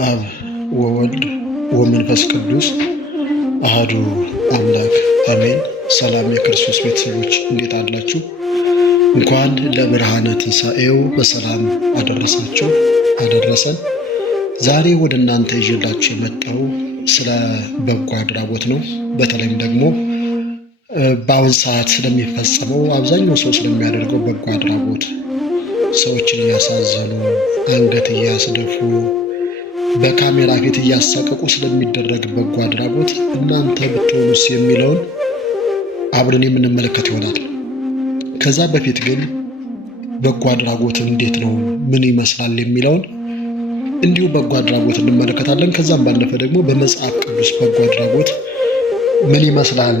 አብ ወወልድ ወመንፈስ ቅዱስ አሐዱ አምላክ አሜን። ሰላም የክርስቶስ ቤተሰቦች እንዴት አላችሁ? እንኳን ለብርሃነ ትንሣኤው በሰላም አደረሳችሁ አደረሰን። ዛሬ ወደ እናንተ ይዤላችሁ የመጣው ስለ በጎ አድራጎት ነው። በተለይም ደግሞ በአሁን ሰዓት ስለሚፈጸመው አብዛኛው ሰው ስለሚያደርገው በጎ አድራጎት፣ ሰዎችን እያሳዘኑ አንገት እያስደፉ በካሜራ ፊት እያሳቀቁ ስለሚደረግ በጎ አድራጎት እናንተ ብትሆኑስ የሚለውን አብረን የምንመለከት ይሆናል። ከዛ በፊት ግን በጎ አድራጎት እንዴት ነው፣ ምን ይመስላል የሚለውን እንዲሁ በጎ አድራጎት እንመለከታለን። ከዛም ባለፈ ደግሞ በመጽሐፍ ቅዱስ በጎ አድራጎት ምን ይመስላል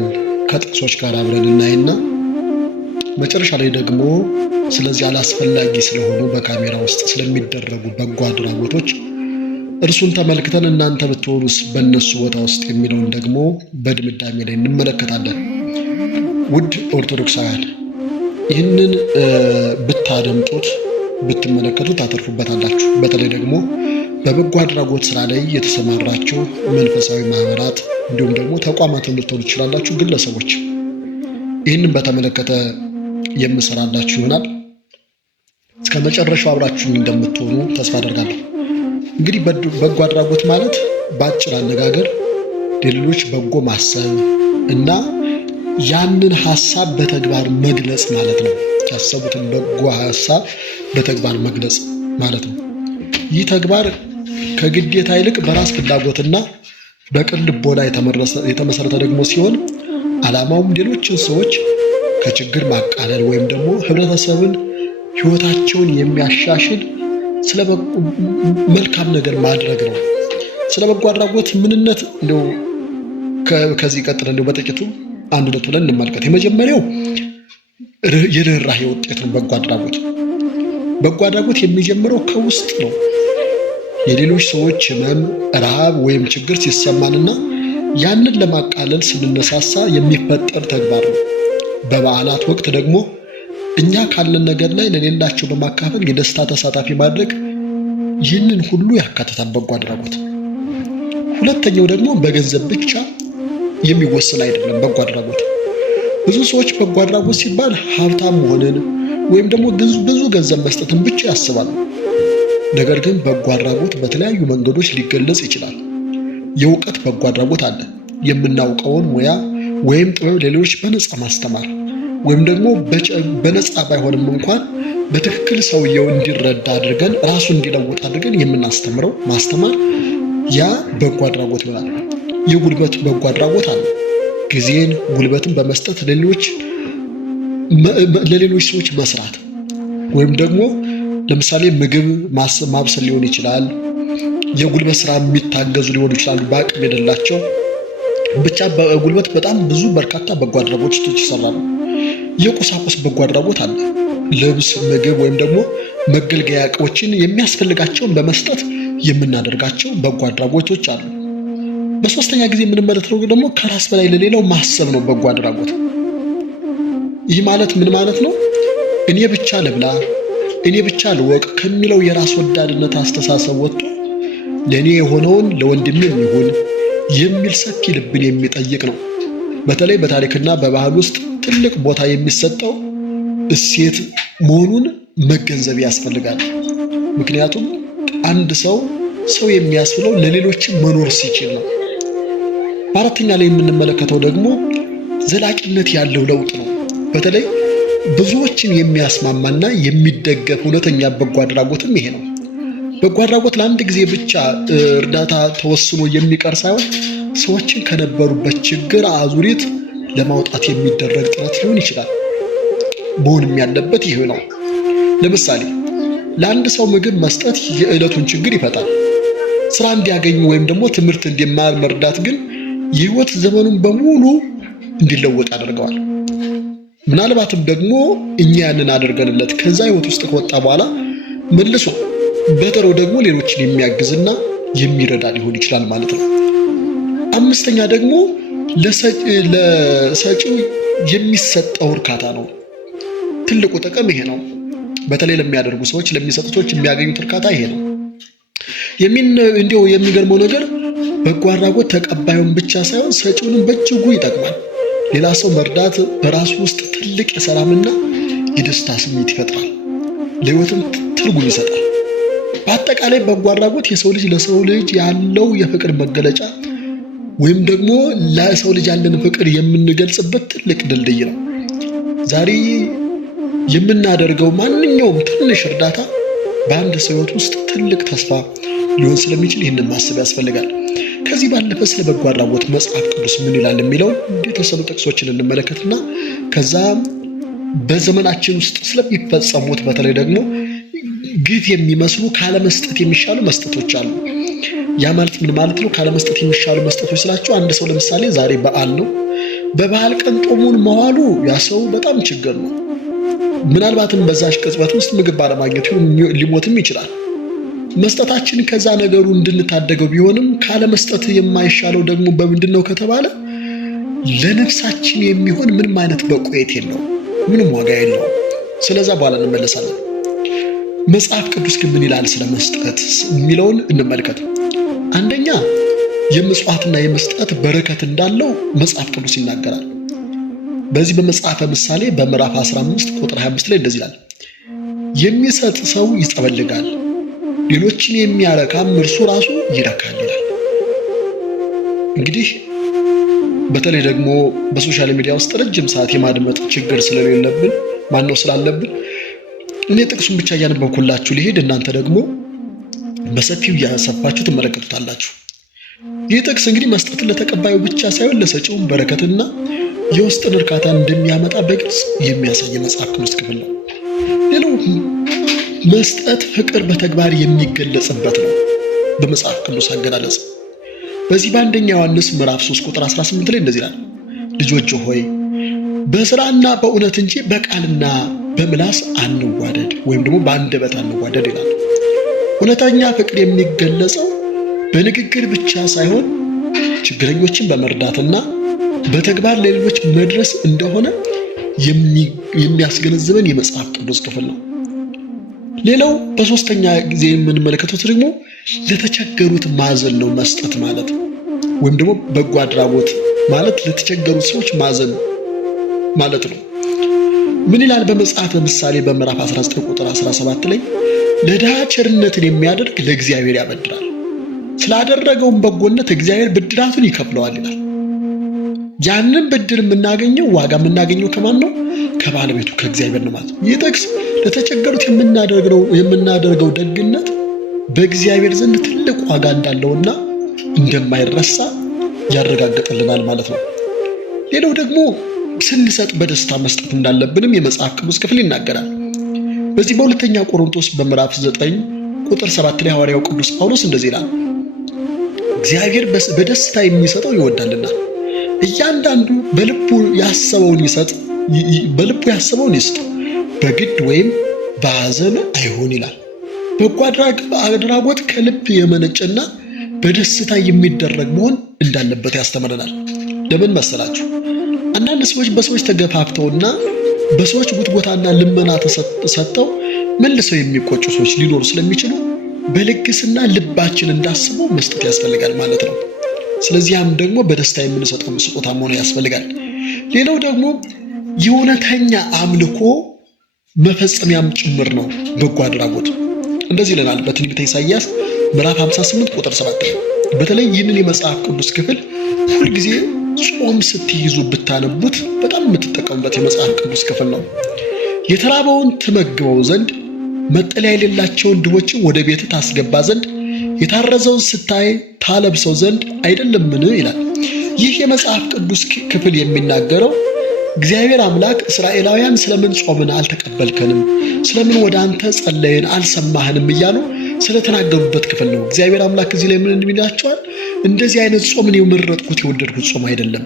ከጥቅሶች ጋር አብረን እናይና መጨረሻ ላይ ደግሞ ስለዚህ አላስፈላጊ ስለሆኑ በካሜራ ውስጥ ስለሚደረጉ በጎ አድራጎቶች እርሱን ተመልክተን እናንተ ብትሆኑስ በእነሱ ቦታ ውስጥ የሚለውን ደግሞ በድምዳሜ ላይ እንመለከታለን። ውድ ኦርቶዶክሳውያን ይህንን ብታደምጡት ብትመለከቱት ታተርፉበታላችሁ። በተለይ ደግሞ በበጎ አድራጎት ስራ ላይ የተሰማራችሁ መንፈሳዊ ማህበራት እንዲሁም ደግሞ ተቋማትን ልትሆኑ ትችላላችሁ፣ ግለሰቦች ይህንን በተመለከተ የምሰራላችሁ ይሆናል። እስከ መጨረሻው አብራችሁን እንደምትሆኑ ተስፋ አደርጋለሁ። እንግዲህ በጎ አድራጎት ማለት በአጭር አነጋገር ለሌሎች በጎ ማሰብ እና ያንን ሀሳብ በተግባር መግለጽ ማለት ነው። ያሰቡትን በጎ ሀሳብ በተግባር መግለጽ ማለት ነው። ይህ ተግባር ከግዴታ ይልቅ በራስ ፍላጎትና በቅን ልቦና የተመሰረተ ደግሞ ሲሆን ዓላማውም ሌሎችን ሰዎች ከችግር ማቃለል ወይም ደግሞ ህብረተሰብን ህይወታቸውን የሚያሻሽል ስለ መልካም ነገር ማድረግ ነው። ስለ በጎ አድራጎት ምንነት እንደው ከዚህ ቀጥለን እንደው በጥቂቱ አንድ ሁለት ብለን እንመልከት። የመጀመሪያው የርህራሄ ውጤት ነው። በጎ አድራጎት የሚጀምረው ከውስጥ ነው። የሌሎች ሰዎች ህመም፣ ረሃብ ወይም ችግር ሲሰማንና ያንን ለማቃለል ስንነሳሳ የሚፈጠር ተግባር ነው። በበዓላት ወቅት ደግሞ እኛ ካለን ነገር ላይ ለሌላቸው በማካፈል የደስታ ተሳታፊ ማድረግ፣ ይህንን ሁሉ ያካትታል በጎ አድራጎት። ሁለተኛው ደግሞ በገንዘብ ብቻ የሚወሰን አይደለም። በጎ አድራጎት ብዙ ሰዎች በጎ አድራጎት ሲባል ሀብታም መሆንን ወይም ደግሞ ብዙ ገንዘብ መስጠትን ብቻ ያስባሉ። ነገር ግን በጎ አድራጎት በተለያዩ መንገዶች ሊገለጽ ይችላል። የእውቀት በጎ አድራጎት አለ። የምናውቀውን ሙያ ወይም ጥበብ ለሌሎች በነፃ ማስተማር ወይም ደግሞ በነፃ ባይሆንም እንኳን በትክክል ሰውየው እንዲረዳ አድርገን ራሱ እንዲለውጥ አድርገን የምናስተምረው ማስተማር፣ ያ በጎ አድራጎት ይሆናል። የጉልበት በጎ አድራጎት አለ። ጊዜን ጉልበትን በመስጠት ለሌሎች ሰዎች መስራት ወይም ደግሞ ለምሳሌ ምግብ ማብሰል ሊሆን ይችላል። የጉልበት ስራ የሚታገዙ ሊሆኑ ይችላሉ በአቅም የሌላቸው። ብቻ በጉልበት በጣም ብዙ በርካታ በጎ አድራጎቶች ይሰራሉ። የቁሳቁስ በጎ አድራጎት አለ። ልብስ፣ ምግብ ወይም ደግሞ መገልገያ እቃዎችን የሚያስፈልጋቸውን በመስጠት የምናደርጋቸው በጎ አድራጎቶች አሉ። በሶስተኛ ጊዜ የምንመለከተው ደግሞ ከራስ በላይ ለሌላው ማሰብ ነው በጎ አድራጎት። ይህ ማለት ምን ማለት ነው? እኔ ብቻ ልብላ፣ እኔ ብቻ ልወቅ ከሚለው የራስ ወዳድነት አስተሳሰብ ወጥቶ ለእኔ የሆነውን ለወንድሜም ይሁን የሚል ሰፊ ልብን የሚጠይቅ ነው። በተለይ በታሪክና በባህል ውስጥ ትልቅ ቦታ የሚሰጠው እሴት መሆኑን መገንዘብ ያስፈልጋል። ምክንያቱም አንድ ሰው የሚያስብለው ለሌሎችም መኖር ሲችል ነው። በአራተኛ ላይ የምንመለከተው ደግሞ ዘላቂነት ያለው ለውጥ ነው። በተለይ ብዙዎችን የሚያስማማና የሚደገፍ እውነተኛ በጎ አድራጎትም ይሄ ነው። በጎ አድራጎት ለአንድ ጊዜ ብቻ እርዳታ ተወስኖ የሚቀር ሳይሆን ሰዎችን ከነበሩበት ችግር አዙሪት ለማውጣት የሚደረግ ጥረት ሊሆን ይችላል። መሆንም ያለበት ይህ ነው። ለምሳሌ ለአንድ ሰው ምግብ መስጠት የዕለቱን ችግር ይፈታል። ስራ እንዲያገኝ ወይም ደግሞ ትምህርት እንዲማር መርዳት ግን የህይወት ዘመኑን በሙሉ እንዲለወጥ ያደርገዋል። ምናልባትም ደግሞ እኛ ያንን አድርገንለት ከዛ ህይወት ውስጥ ከወጣ በኋላ መልሶ በተረው ደግሞ ሌሎችን የሚያግዝና የሚረዳ ሊሆን ይችላል ማለት ነው። አምስተኛ ደግሞ ለሰጪው የሚሰጠው እርካታ ነው። ትልቁ ጥቅም ይሄ ነው። በተለይ ለሚያደርጉ ሰዎች፣ ለሚሰጡ ሰዎች የሚያገኙት እርካታ ይሄ ነው። እንዲያው የሚገርመው ነገር በጎ አድራጎት ተቀባዩን ብቻ ሳይሆን ሰጪውንም በእጅጉ ይጠቅማል። ሌላ ሰው መርዳት በራሱ ውስጥ ትልቅ የሰላምና የደስታ ስሜት ይፈጥራል፣ ለሕይወትም ትርጉም ይሰጣል። በአጠቃላይ በጎ አድራጎት የሰው ልጅ ለሰው ልጅ ያለው የፍቅር መገለጫ ወይም ደግሞ ለሰው ልጅ ያለን ፍቅር የምንገልጽበት ትልቅ ድልድይ ነው። ዛሬ የምናደርገው ማንኛውም ትንሽ እርዳታ በአንድ ሰው ሕይወት ውስጥ ትልቅ ተስፋ ሊሆን ስለሚችል ይህንን ማሰብ ያስፈልጋል። ከዚህ ባለፈ ስለ በጎ አድራጎት መጽሐፍ ቅዱስ ምን ይላል የሚለው የተወሰኑ ጥቅሶችን እንመለከትና ከዛ በዘመናችን ውስጥ ስለሚፈጸሙት በተለይ ደግሞ ግፍ የሚመስሉ ካለመስጠት የሚሻሉ መስጠቶች አሉ። ያ ማለት ምን ማለት ነው? ካለመስጠት የሚሻሉ መስጠቶች ስላቸው አንድ ሰው ለምሳሌ ዛሬ በዓል ነው። በበዓል ቀን ጦሙን መዋሉ ያ ሰው በጣም ችግር ነው። ምናልባትም በዛሽ ቅጽበት ውስጥ ምግብ ባለማግኘቱ ሊሞትም ይችላል። መስጠታችን ከዛ ነገሩ እንድንታደገው ቢሆንም ካለመስጠት የማይሻለው ደግሞ በምንድን ነው ከተባለ ለነፍሳችን የሚሆን ምንም አይነት በቁየት የለውም፣ ምንም ዋጋ የለውም። ስለዛ በኋላ እንመለሳለን። መጽሐፍ ቅዱስ ግን ምን ይላል ስለ መስጠት የሚለውን እንመልከት። አንደኛ የምጽዋትና የመስጠት በረከት እንዳለው መጽሐፍ ቅዱስ ይናገራል። በዚህ በመጽሐፈ ምሳሌ በምዕራፍ 15 ቁጥር 25 ላይ እንደዚህ ይላል፣ የሚሰጥ ሰው ይጸበልጋል፣ ሌሎችን የሚያረካም እርሱ ራሱ ይረካል ይላል። እንግዲህ በተለይ ደግሞ በሶሻል ሚዲያ ውስጥ ረጅም ሰዓት የማድመጥ ችግር ስለሌለብን ስላለብን እኔ ጥቅሱን ብቻ እያነበብኩላችሁ ሊሄድ፣ እናንተ ደግሞ በሰፊው እያሰፋችሁ ትመለከቱታላችሁ። ይህ ጥቅስ እንግዲህ መስጠትን ለተቀባዩ ብቻ ሳይሆን ለሰጪውም በረከትና የውስጥን እርካታ እንደሚያመጣ በግልጽ የሚያሳይ የመጽሐፍ ቅዱስ ክፍል ነው። ሌላው መስጠት ፍቅር በተግባር የሚገለጽበት ነው በመጽሐፍ ቅዱስ አገላለጽ። በዚህ በአንደኛ ዮሐንስ ምዕራፍ 3 ቁጥር 18 ላይ እንደዚህ ይላል፣ ልጆች ሆይ በስራና በእውነት እንጂ በቃልና በምላስ አንዋደድ ወይም ደግሞ በአንደበት አንዋደድ ይላል። እውነተኛ ፍቅር የሚገለጸው በንግግር ብቻ ሳይሆን ችግረኞችን በመርዳትና በተግባር ለሌሎች መድረስ እንደሆነ የሚያስገነዝበን የመጽሐፍ ቅዱስ ክፍል ነው። ሌላው በሶስተኛ ጊዜ የምንመለከተው ደግሞ ለተቸገሩት ማዘን ነው። መስጠት ማለት ወይም ደግሞ በጎ አድራጎት ማለት ለተቸገሩት ሰዎች ማዘን ማለት ነው። ምን ይላል በመጽሐፈ ምሳሌ በምዕራፍ 19 ቁጥር 17 ላይ ለድሃ ቸርነትን የሚያደርግ ለእግዚአብሔር ያበድራል፣ ስላደረገውን በጎነት እግዚአብሔር ብድራቱን ይከፍለዋል ይላል። ያንን ብድር የምናገኘው ዋጋ የምናገኘው ከማን ነው? ከባለቤቱ ከእግዚአብሔር ነው ማለት ነው። ይህ ጥቅስ ለተቸገሩት የምናደርገው ደግነት በእግዚአብሔር ዘንድ ትልቅ ዋጋ እንዳለውና እንደማይረሳ ያረጋግጥልናል ማለት ነው። ሌላው ደግሞ ስንሰጥ በደስታ መስጠት እንዳለብንም የመጽሐፍ ቅዱስ ክፍል ይናገራል። በዚህ በሁለተኛ ቆሮንቶስ በምዕራፍ 9 ቁጥር 7 ላይ ሐዋርያው ቅዱስ ጳውሎስ እንደዚህ ይላል፣ እግዚአብሔር በደስታ የሚሰጠው ይወዳልና እያንዳንዱ በልቡ ያሰበውን ይስጥ፣ በግድ ወይም በሐዘን አይሁን ይላል። በጎ አድራጎት ከልብ የመነጨና በደስታ የሚደረግ መሆን እንዳለበት ያስተምረናል። ለምን መሰላችሁ? አንዳንድ ሰዎች በሰዎች ተገፋፍተውና በሰዎች ጉትጎታና ልመና ተሰጥተው መልሰው የሚቆጩ ሰዎች ሊኖሩ ስለሚችሉ በልግስና ልባችን እንዳስበው መስጠት ያስፈልጋል ማለት ነው። ስለዚህም ደግሞ በደስታ የምንሰጠው ስጦታ መሆን ያስፈልጋል። ሌላው ደግሞ የእውነተኛ አምልኮ መፈጸሚያም ጭምር ነው በጎ አድራጎት። እንደዚህ ይለናል በትንቢተ ኢሳይያስ ምዕራፍ 58 ቁጥር 7 በተለይ ይህንን የመጽሐፍ ቅዱስ ክፍል ሁልጊዜ ጾም ስትይዙ ብታነቡት በጣም የምትጠቀሙበት የመጽሐፍ ቅዱስ ክፍል ነው። የተራበውን ትመግበው ዘንድ፣ መጠለያ የሌላቸውን ድሆችን ወደ ቤት ታስገባ ዘንድ፣ የታረዘውን ስታይ ታለብሰው ዘንድ አይደለምን ይላል። ይህ የመጽሐፍ ቅዱስ ክፍል የሚናገረው እግዚአብሔር አምላክ እስራኤላውያን ስለምን ጾምን አልተቀበልከንም፣ ስለምን ወደ አንተ ጸለይን አልሰማህንም እያሉ ስለተናገሩበት ክፍል ነው። እግዚአብሔር አምላክ እዚህ ላይ ምን እንደሚላቸዋል? እንደዚህ አይነት ጾምን የመረጥኩት የወደድኩት ጾም አይደለም።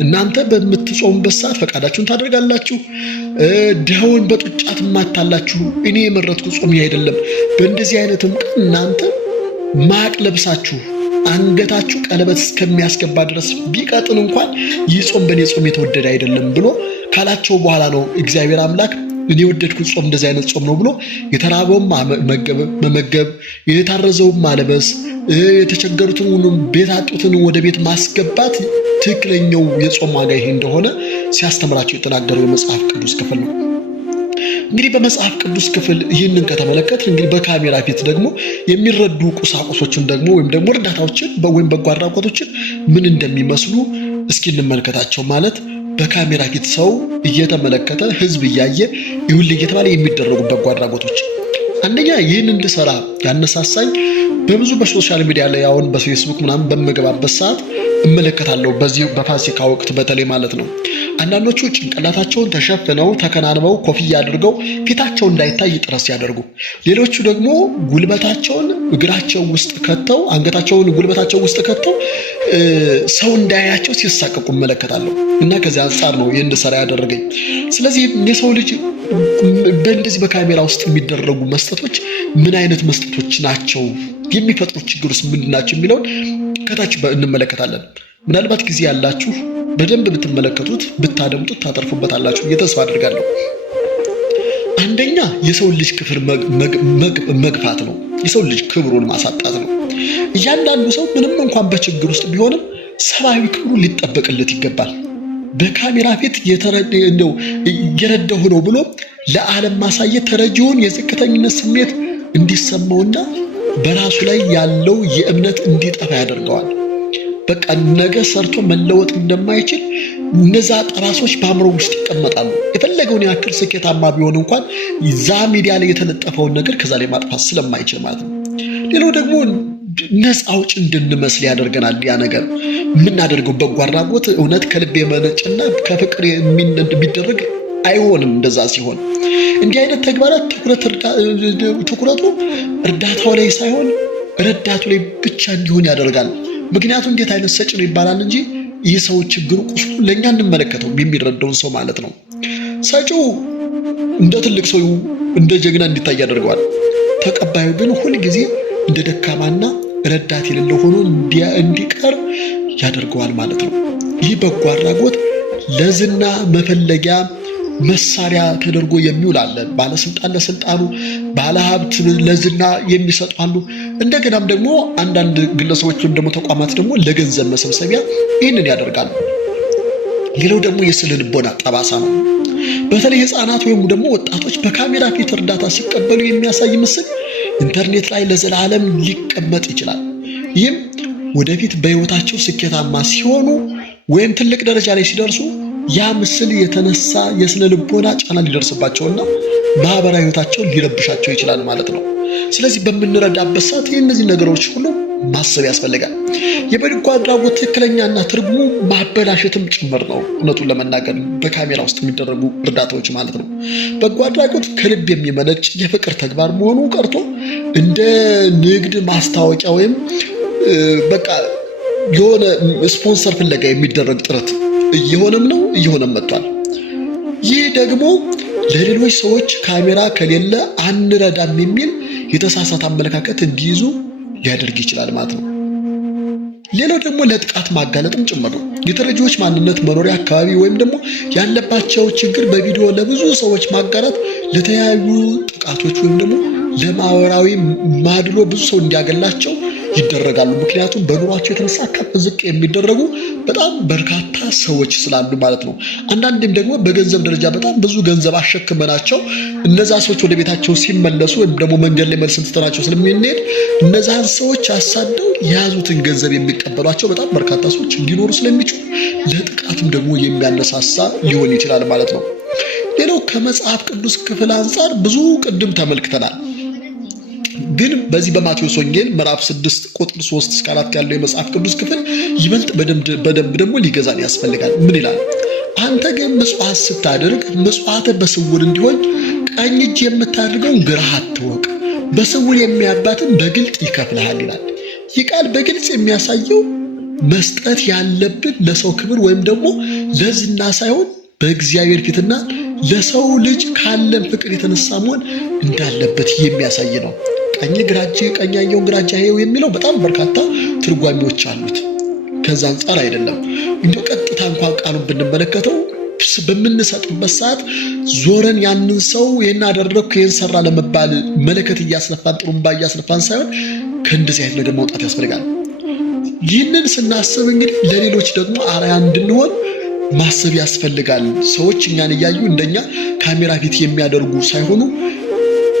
እናንተ በምትጾሙበት ሰዓት ፈቃዳችሁን ታደርጋላችሁ፣ ድኸውን በጡጫ ትማታላችሁ። እኔ የመረጥኩት ጾም አይደለም። በእንደዚህ አይነትም ቀን እናንተ ማቅ ለብሳችሁ አንገታችሁ ቀለበት እስከሚያስገባ ድረስ ቢቀጥን እንኳን ይህ ጾም በእኔ ጾም የተወደደ አይደለም ብሎ ካላቸው በኋላ ነው እግዚአብሔር አምላክ እኔ የወደድኩት ጾም እንደዚህ አይነት ጾም ነው ብሎ የተራበውን መመገብ፣ የታረዘውን ማለበስ፣ የተቸገሩትን ሁሉ ቤት አጡትን ወደ ቤት ማስገባት ትክክለኛው የጾም ዋጋ ይሄ እንደሆነ ሲያስተምራቸው የተናገረው የመጽሐፍ ቅዱስ ክፍል ነው። እንግዲህ በመጽሐፍ ቅዱስ ክፍል ይህንን ከተመለከት እንግዲህ በካሜራ ፊት ደግሞ የሚረዱ ቁሳቁሶችን ደግሞ ወይም ደግሞ እርዳታዎችን ወይም በጎ አድራጎቶችን ምን እንደሚመስሉ እስኪ እንመልከታቸው። ማለት በካሜራ ፊት ሰው እየተመለከተ ህዝብ እያየ ይሁን እየተባለ የሚደረጉ በጎ አድራጎቶች፣ አንደኛ ይህን እንድሰራ ያነሳሳኝ በብዙ በሶሻል ሚዲያ ላይ አሁን በፌስቡክ ምናምን በምገባበት ሰዓት እመለከታለሁ። በዚህ በፋሲካ ወቅት በተለይ ማለት ነው አንዳንዶቹ ጭንቅላታቸውን ተሸፍነው ተከናንበው ኮፍያ አድርገው ፊታቸው እንዳይታይ ጥረት ሲያደርጉ፣ ሌሎቹ ደግሞ ጉልበታቸውን እግራቸው ውስጥ ከተው አንገታቸውን ጉልበታቸው ውስጥ ከተው ሰው እንዳያቸው ሲሳቀቁ እመለከታለሁ እና ከዚህ አንጻር ነው ይህን እንድሰራ ያደረገኝ። ስለዚህ የሰው ልጅ በእንደዚህ በካሜራ ውስጥ የሚደረጉ መስጠቶች ምን አይነት መስጠቶች ናቸው፣ የሚፈጥሩት ችግርስ ምንድን ናቸው የሚለውን ከታች እንመለከታለን። ምናልባት ጊዜ ያላችሁ በደንብ ብትመለከቱት ብታደምጡት ታተርፉበታላችሁ ተስፋ አድርጋለሁ። አንደኛ የሰው ልጅ ክብር መግፋት ነው። የሰው ልጅ ክብሩን ማሳጣት ነው። እያንዳንዱ ሰው ምንም እንኳን በችግር ውስጥ ቢሆንም ሰብአዊ ክብሩ ሊጠበቅለት ይገባል። በካሜራ ፊት እየረዳሁ ነው ብሎ ለዓለም ማሳየት ተረጂውን የዝቅተኝነት ስሜት እንዲሰማውና በራሱ ላይ ያለው የእምነት እንዲጠፋ ያደርገዋል። በቃ ነገ ሰርቶ መለወጥ እንደማይችል እነዛ ጠባሶች በአእምሮ ውስጥ ይቀመጣሉ። የፈለገውን ያክል ስኬታማ ቢሆን እንኳን ዛ ሚዲያ ላይ የተለጠፈውን ነገር ከዛ ላይ ማጥፋት ስለማይችል ማለት ነው። ሌላው ደግሞ ነፃ አውጭ እንድንመስል ያደርገናል። ያ ነገር የምናደርገው በጎ አድራጎት እውነት ከልብ የመነጨና ከፍቅር የሚደረግ አይሆንም። እንደዛ ሲሆን እንዲህ አይነት ተግባራት ትኩረቱ እርዳታው ላይ ሳይሆን ረዳቱ ላይ ብቻ እንዲሆን ያደርጋል። ምክንያቱም እንዴት አይነት ሰጭ ነው ይባላል እንጂ ይህ ሰው ችግሩ ቁስሉ ለእኛ እንመለከተው የሚረዳውን ሰው ማለት ነው። ሰጪው እንደ ትልቅ ሰው እንደ ጀግና እንዲታይ ያደርገዋል። ተቀባዩ ግን ሁልጊዜ እንደ ደካማና ረዳት የሌለው ሆኖ እንዲቀር ያደርገዋል ማለት ነው። ይህ በጎ አድራጎት ለዝና መፈለጊያ መሳሪያ ተደርጎ የሚውል አለ። ባለስልጣን ለስልጣኑ፣ ባለሀብት ለዝና የሚሰጡ አሉ። እንደገናም ደግሞ አንዳንድ ግለሰቦች ወይም ደግሞ ተቋማት ደግሞ ለገንዘብ መሰብሰቢያ ይህንን ያደርጋሉ። ሌላው ደግሞ የስነ ልቦና ጠባሳ ነው። በተለይ ህፃናት ወይም ደግሞ ወጣቶች በካሜራ ፊት እርዳታ ሲቀበሉ የሚያሳይ ምስል ኢንተርኔት ላይ ለዘላለም ሊቀመጥ ይችላል። ይህም ወደፊት በህይወታቸው ስኬታማ ሲሆኑ ወይም ትልቅ ደረጃ ላይ ሲደርሱ ያ ምስል የተነሳ የስነ ልቦና ጫና ሊደርስባቸውና ማህበራዊ ህይወታቸውን ሊረብሻቸው ይችላል ማለት ነው። ስለዚህ በምንረዳበት ሰዓት እነዚህ ነገሮች ሁሉ ማሰብ ያስፈልጋል። የበጎ አድራጎት ትክክለኛና ትርጉሙ ማበላሸትም ጭምር ነው። እውነቱን ለመናገር በካሜራ ውስጥ የሚደረጉ እርዳታዎች ማለት ነው። በጎ አድራጎት ከልብ የሚመነጭ የፍቅር ተግባር መሆኑ ቀርቶ እንደ ንግድ ማስታወቂያ ወይም በቃ የሆነ ስፖንሰር ፍለጋ የሚደረግ ጥረት እየሆነም መጥቷል። ይህ ደግሞ ለሌሎች ሰዎች ካሜራ ከሌለ አንረዳም የሚል የተሳሳተ አመለካከት እንዲይዙ ሊያደርግ ይችላል ማለት ነው። ሌላው ደግሞ ለጥቃት ማጋለጥም ጭምር ነው። የተረጂዎች ማንነት፣ መኖሪያ አካባቢ ወይም ደግሞ ያለባቸው ችግር በቪዲዮ ለብዙ ሰዎች ማጋራት ለተለያዩ ጥቃቶች ወይም ደግሞ ለማህበራዊ ማድሎ ብዙ ሰው እንዲያገላቸው ይደረጋሉ። ምክንያቱም በኑሯቸው የተነሳ ከፍ ዝቅ የሚደረጉ በጣም በርካታ ሰዎች ስላሉ ማለት ነው። አንዳንዴም ደግሞ በገንዘብ ደረጃ በጣም ብዙ ገንዘብ አሸክመናቸው እነዛ ሰዎች ወደ ቤታቸው ሲመለሱ ወይም ደግሞ መንገድ ላይ መልስ ትተናቸው ስለምንሄድ እነዛን ሰዎች አሳደው የያዙትን ገንዘብ የሚቀበሏቸው በጣም በርካታ ሰዎች ሊኖሩ ስለሚችሉ ለጥቃትም ደግሞ የሚያነሳሳ ሊሆን ይችላል ማለት ነው። ሌላው ከመጽሐፍ ቅዱስ ክፍል አንጻር ብዙ ቅድም ተመልክተናል። ግን በዚህ በማቴዎስ ወንጌል ምዕራፍ 6 ቁጥር 3 እስከ 4 ያለው የመጽሐፍ ቅዱስ ክፍል ይበልጥ በደንብ ደግሞ ሊገዛን ያስፈልጋል። ምን ይላል? አንተ ግን ምጽዋት ስታደርግ ምጽዋትህ በስውር እንዲሆን ቀኝ እጅ የምታደርገውን ግራህ አትወቅ፣ በስውር የሚያባትን በግልጥ ይከፍልሃል ይላል። ይህ ቃል በግልጽ የሚያሳየው መስጠት ያለብን ለሰው ክብር ወይም ደግሞ ለዝና ሳይሆን በእግዚአብሔር ፊትና ለሰው ልጅ ካለን ፍቅር የተነሳ መሆን እንዳለበት የሚያሳይ ነው። ቀኝ ያየውን ግራ እጅ ያየው የሚለው በጣም በርካታ ትርጓሜዎች አሉት። ከዛ አንጻር አይደለም እንደው ቀጥታ እንኳን ቃሉን ብንመለከተው በምንሰጥበት ሰዓት ዞረን ያንን ሰው ይሄን አደረኩ ይሄን ሰራ ለመባል መለከት እያስነፋን ጥሩምባ እያስነፋን ሳይሆን ከእንደዚህ አይነት ነገር መውጣት ያስፈልጋል። ይህንን ስናስብ እንግዲህ ለሌሎች ደግሞ አርአያ እንድንሆን ማሰብ ያስፈልጋል። ሰዎች እኛን እያዩ እንደኛ ካሜራ ፊት የሚያደርጉ ሳይሆኑ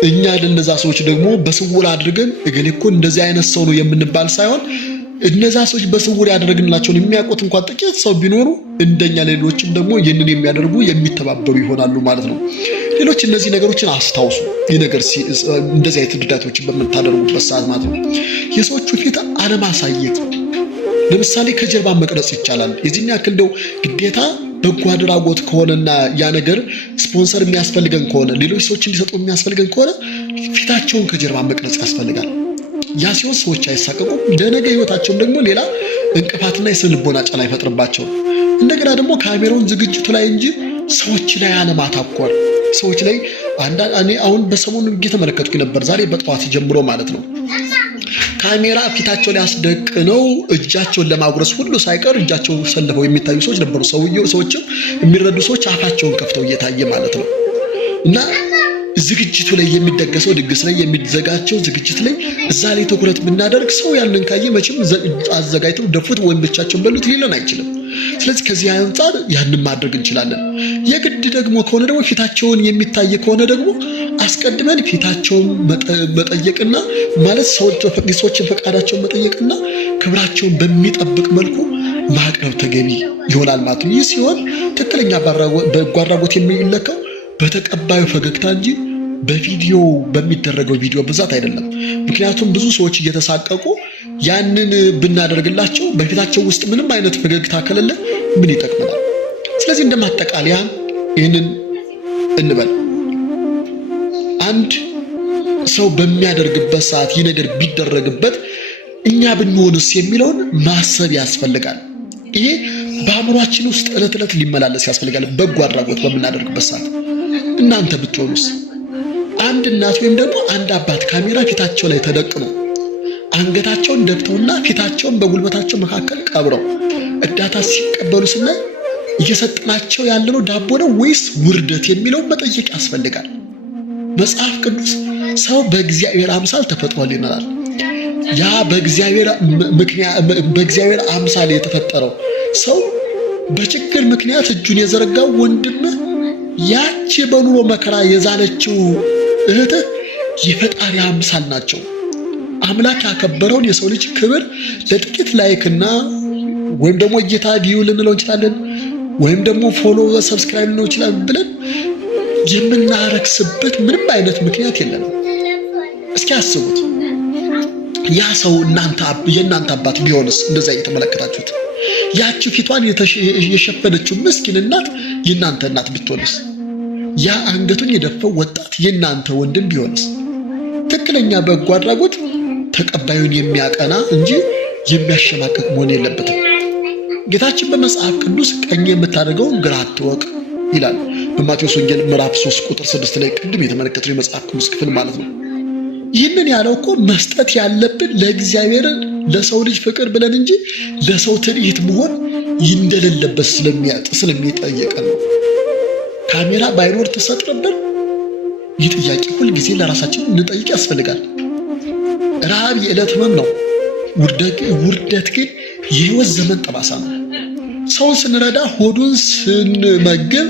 እኛ ለነዛ ሰዎች ደግሞ በስውር አድርገን እገሌ እኮ እንደዚህ አይነት ሰው ነው የምንባል ሳይሆን እነዛ ሰዎች በስውር ያደረግንላቸውን የሚያውቁት እንኳን ጥቂት ሰው ቢኖሩ እንደኛ ሌሎችም ደግሞ ይህንን የሚያደርጉ የሚተባበሩ ይሆናሉ ማለት ነው። ሌሎች እነዚህ ነገሮችን አስታውሱ። ይህ ነገር እንደዚህ አይነት ድርጊቶችን በምታደርጉበት ሰዓት ማለት ነው የሰዎቹ ፊት አለማሳየት። ለምሳሌ ከጀርባ መቅረጽ ይቻላል። የዚህን ያክል እንደው ግዴታ በጎ አድራጎት ከሆነና ያ ነገር ስፖንሰር የሚያስፈልገን ከሆነ ሌሎች ሰዎች እንዲሰጡ የሚያስፈልገን ከሆነ ፊታቸውን ከጀርባ መቅረጽ ያስፈልጋል። ያ ሲሆን ሰዎች አይሳቀቁም። ለነገ ህይወታቸውም ደግሞ ሌላ እንቅፋትና የስነ ልቦና ጫና አይፈጥርባቸውም። እንደገና ደግሞ ካሜራውን ዝግጅቱ ላይ እንጂ ሰዎች ላይ አለማተኮር። ሰዎች ላይ እኔ አሁን በሰሞኑ እየተመለከትኩ ነበር፣ ዛሬ በጠዋት ጀምሮ ማለት ነው። ካሜራ ፊታቸው ላይ አስደቅነው እጃቸውን ለማጉረስ ሁሉ ሳይቀር እጃቸውን ሰልፈው የሚታዩ ሰዎች ነበሩ። ሰዎችም የሚረዱ ሰዎች አፋቸውን ከፍተው እየታየ ማለት ነው። እና ዝግጅቱ ላይ የሚደገሰው ድግስ ላይ የሚዘጋጀው ዝግጅት ላይ እዛ ላይ ትኩረት ብናደርግ ሰው ያንን ካየ መቼም አዘጋጅተው ደፉት ወይም ብቻቸውን በሉት ሊለን አይችልም። ስለዚህ ከዚህ አንጻር ያንን ማድረግ እንችላለን። የግድ ደግሞ ከሆነ ደግሞ ፊታቸውን የሚታይ ከሆነ ደግሞ አስቀድመን ፊታቸውን መጠየቅና ማለት ሰዎችን ፈቃዳቸውን መጠየቅና ክብራቸውን በሚጠብቅ መልኩ ማቅረብ ተገቢ ይሆናል ማለት ነው። ይህ ሲሆን ትክክለኛ በጎ አድራጎት የሚለካው በተቀባዩ ፈገግታ እንጂ በቪዲዮ በሚደረገው ቪዲዮ ብዛት አይደለም። ምክንያቱም ብዙ ሰዎች እየተሳቀቁ ያንን ብናደርግላቸው በፊታቸው ውስጥ ምንም አይነት ፈገግታ ከሌለ ምን ይጠቅመናል? ስለዚህ እንደማጠቃለያ ይህንን እንበል። አንድ ሰው በሚያደርግበት ሰዓት ይህ ነገር ቢደረግበት እኛ ብንሆንስ የሚለውን ማሰብ ያስፈልጋል። ይሄ በአእምሯችን ውስጥ ዕለት ዕለት ሊመላለስ ያስፈልጋል። በጎ አድራጎት በምናደርግበት ሰዓት እናንተ ብትሆኑስ? አንድ እናት ወይም ደግሞ አንድ አባት ካሜራ ፊታቸው ላይ ተደቅኖ አንገታቸውን ደብተውና ፊታቸውን በጉልበታቸው መካከል ቀብረው እርዳታ ሲቀበሉ ስናይ እየሰጠናቸው ያለነው ዳቦ ነው ወይስ ውርደት የሚለውን መጠየቅ ያስፈልጋል። መጽሐፍ ቅዱስ ሰው በእግዚአብሔር አምሳል ተፈጥሯል ይላል። ያ በእግዚአብሔር አምሳል የተፈጠረው ሰው በችግር ምክንያት እጁን የዘረጋው ወንድምህ፣ ያቺ በኑሮ መከራ የዛለችው እህትህ የፈጣሪ አምሳል ናቸው። አምላክ ያከበረውን የሰው ልጅ ክብር ለጥቂት ላይክና ወይም ደግሞ እይታ ቪው ልንለው እንችላለን፣ ወይም ደግሞ ፎሎ ሰብስክራይብ ልንለው እንችላለን ብለን የምናረክስበት ምንም አይነት ምክንያት የለንም። እስኪ አስቡት፣ ያ ሰው የእናንተ አባት ቢሆንስ? እንደዛ እየተመለከታችሁት ያቺ ፊቷን የሸፈነችው ምስኪን እናት የእናንተ እናት ብትሆንስ? ያ አንገቱን የደፈው ወጣት የእናንተ ወንድም ቢሆንስ? ትክክለኛ በጎ አድራጎት ተቀባዩን የሚያቀና እንጂ የሚያሸማቅቅ መሆን የለበትም። ጌታችን በመጽሐፍ ቅዱስ ቀኝ የምታደርገውን ግራ አትወቅ ይላል በማቴዎስ ወንጌል ምዕራፍ 3 ቁጥር 6 ላይ ቅድም የተመለከተው የመጽሐፍ ቅዱስ ክፍል ማለት ነው። ይህንን ያለው እኮ መስጠት ያለብን ለእግዚአብሔር ለሰው ልጅ ፍቅር ብለን እንጂ ለሰው ትርኢት መሆን እንደሌለበት ስለሚጠየቀን ነው። ካሜራ ባይኖር ትሰጥ ነበር? ይህ ጥያቄ ሁልጊዜ ለራሳችን እንጠይቅ ያስፈልጋል። ረሃብ የዕለት ህመም ነው። ውርደት ግን የህይወት ዘመን ጠባሳ ነው። ሰውን ስንረዳ ሆዱን ስንመግብ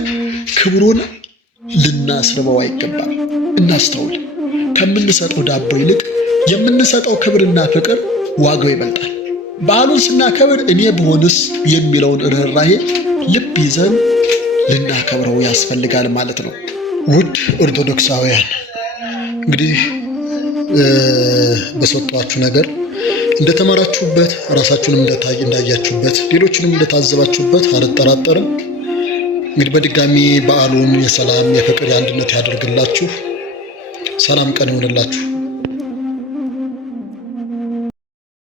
ክብሩን ልናስርበው አይገባም። እናስተውል። ከምንሰጠው ዳቦ ይልቅ የምንሰጠው ክብርና ፍቅር ዋጋው ይበልጣል። በዓሉን ስናከብር እኔ ብሆንስ የሚለውን ርኅራኄ ልብ ይዘን ልናከብረው ያስፈልጋል ማለት ነው። ውድ ኦርቶዶክሳውያን እንግዲህ በሰጧችሁ ነገር እንደተማራችሁበት ራሳችሁንም እንዳያችሁበት ሌሎችንም እንደታዘባችሁበት አልጠራጠርም። እንግዲህ በድጋሚ በዓሉን የሰላም የፍቅር የአንድነት ያደርግላችሁ። ሰላም ቀን ይሆንላችሁ።